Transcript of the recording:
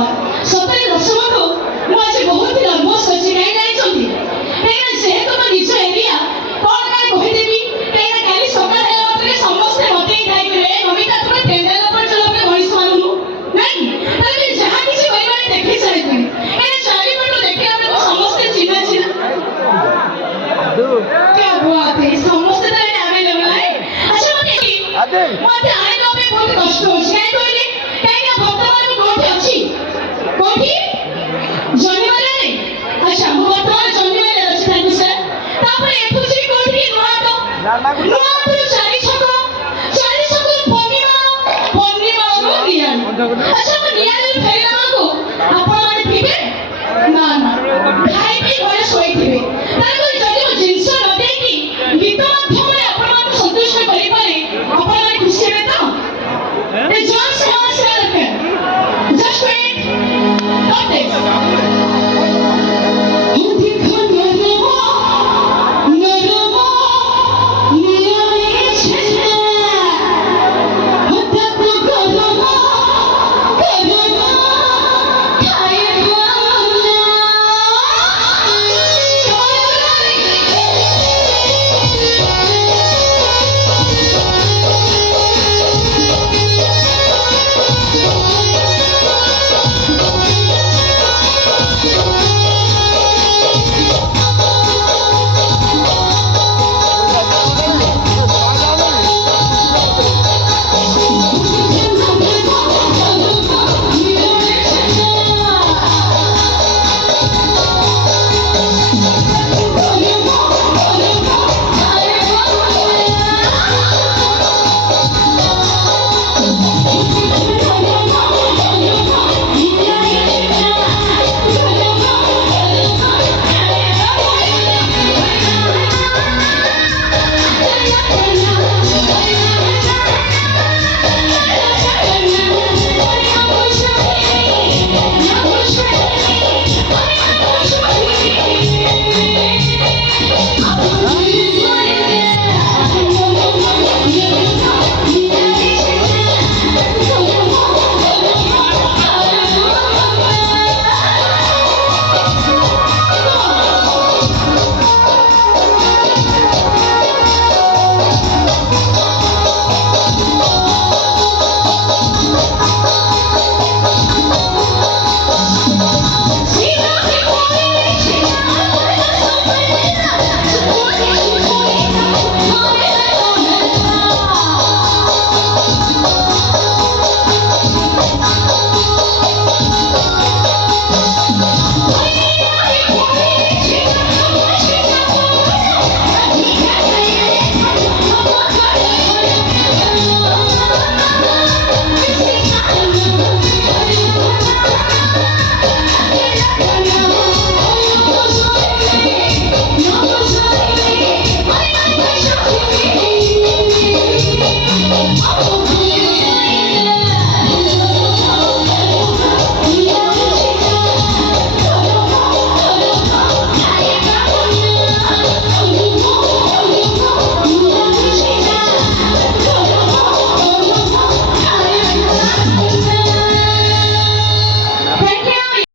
धन्यवाद सतरे दर्शक बंधु मुझे बहुत ही नर्भस अच्छी कहीं जानी कहीं जेहेतु मो निज एरिया कौन कहीं कहीदेवी कहीं काली सकाल है समस्ते मत ही खाई नमिता तुम्हें टेंडर पर चलो अपने मनीष मानू नहीं ताले जहां किसी परिवार देखि सारी ए चारी पटो देखि हम समस्ते चिन्हा चिन्हा क्या बात है समस्ते तो अवेलेबल है अच्छा मते आने दो पे बहुत कष्ट हो छै कहले कहीं वर्तमान कोठी अछि कोठी जन्मले नहीं अच्छा मो वर्तमान जन्मले अछि थैंक यू सर तापर एथु छी कोठी नुआ तो चारी छको पन्नीमा रो निया अच्छा मैं निया फेरला को आप